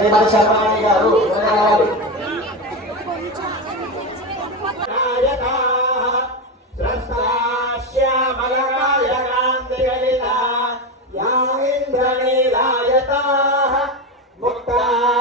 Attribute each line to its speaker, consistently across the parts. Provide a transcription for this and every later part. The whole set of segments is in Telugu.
Speaker 1: Ay, Marisa Pangani garu. Ano na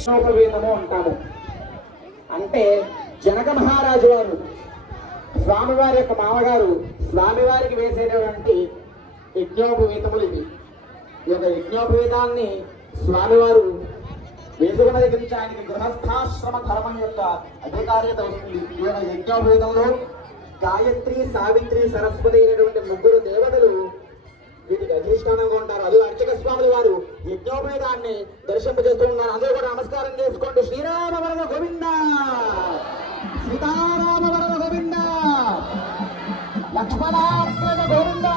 Speaker 1: విష్ణోపవీతము అంటాము. అంటే జనక మహారాజు వారు స్వామివారి యొక్క మామగారు స్వామివారికి వేసేటటువంటి యజ్ఞోపవీతములు ఇవి. ఈ యొక్క యజ్ఞోపవీతాన్ని స్వామివారు వేసుకున్న దగ్గర నుంచి ఆయనకి గృహస్థాశ్రమ ధర్మం యొక్క అధికార్యత వస్తుంది. ఈ యొక్క యజ్ఞోపవీతంలో గాయత్రి సావిత్రి సరస్వతి అయినటువంటి ముగ్గురు దేవతలు వీటికి అధిష్టానంగా ఉంటారు. అది అర్చక స్వాముల వారు యజ్ఞోపేదాన్ని దర్శింపజేస్తూ ఉన్నారు అందరూ కూడా నమస్కారం చేసుకోండి. శ్రీరామ వరద గోవింద! సీతారామ వరద గోవింద! లక్ష్మణాగ్రజ గోవింద!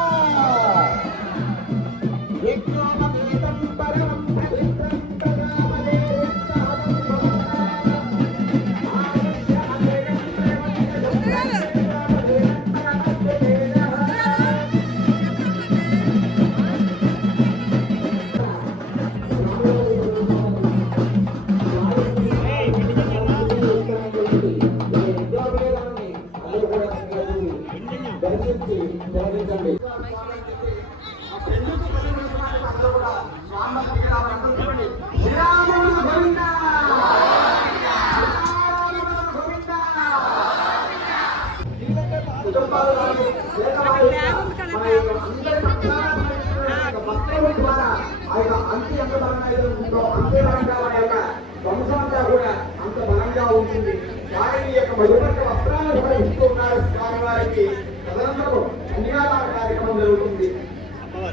Speaker 1: యజ్ఞోపవీతం అంతే ఎంత బలంగా ఉంటుందో అంతే బలంగా మన యొక్క కూడా అంత బలంగా ఉంటుంది వారిని వస్త్రాలను కూడా స్వామి వారికి తదనంతరం కన్యాదాన కార్యక్రమం జరుగుతుంది.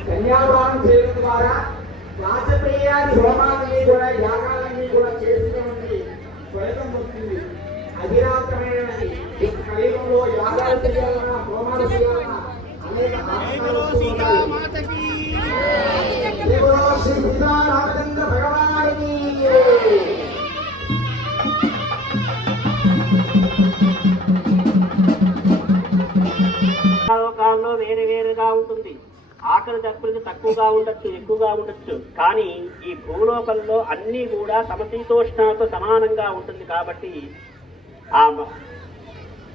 Speaker 1: కన్యాదానం చేయడం ద్వారా రాజప్రియాది హోమాలన్నీ కూడా యాగాలన్నీ కూడా చేసినటువంటి ఫలితం వస్తుంది
Speaker 2: అధిరాత్రమైన ఉంటుంది. ఆకలి దప్పులకి తక్కువగా ఉండొచ్చు ఎక్కువగా ఉండొచ్చు. కానీ ఈ భూలోకంలో అన్నీ కూడా సమశీతోష్ణాలతో సమానంగా ఉంటుంది కాబట్టి ఆ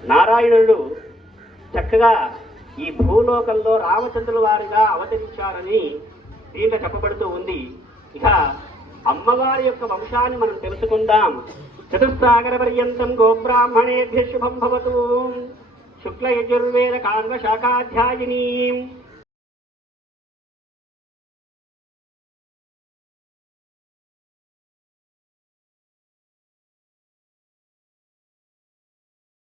Speaker 2: నారాయణుడు చక్కగా ఈ భూలోకంలో రామచంద్రుల వారిగా అవతరించారని దీంట్లో చెప్పబడుతూ ఉంది. ఇక అమ్మవారి యొక్క వంశాన్ని మనం తెలుసుకుందాం. చతుస్సాగర పర్యంతం గోబ్రాహ్మణేభ్య శుభం భవతు. శుక్లయజుర్వేద కాన్వ శాఖాధ్యాయిని.